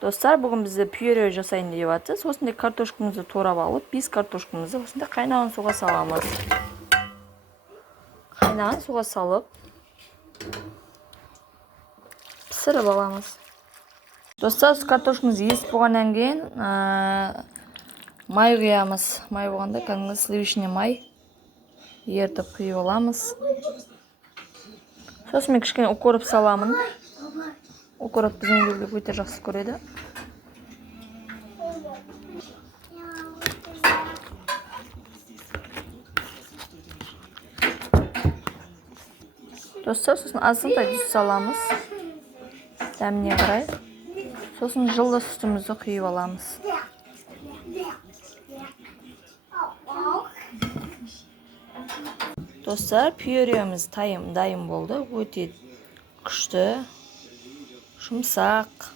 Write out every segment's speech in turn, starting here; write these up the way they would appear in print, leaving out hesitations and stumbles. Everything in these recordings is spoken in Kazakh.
Достар, бүгін бізде пюре жасайын деп жатырмыз. Осындай картошкамызды турап алып, бес картошкамызды осындай қайнаған суға саламыз. Қайнаған суға салып, пісіріп аламыз. Достар, картошкамыз есіп болғаннан кейін май құямыз. Май болғанда кәдімгі сливочный май ертіп құйып аламыз. Сосын мен кішкене укроп саламын. Укроп біздің елде өте жақсы көреді. Достар, сосын азғантай тұз саламыз. Дәміне қарай. Сосын жылы сүтімізді құйып аламыз. Достар, пюреміз дайын болды. Өте күшті, жұмсақ.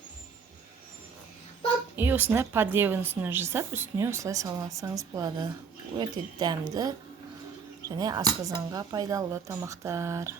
И осындай подевын үстіне жасап, үстіне осылай салсаңыз болады. Өте дәмді және асқазанға пайдалы тамақтар.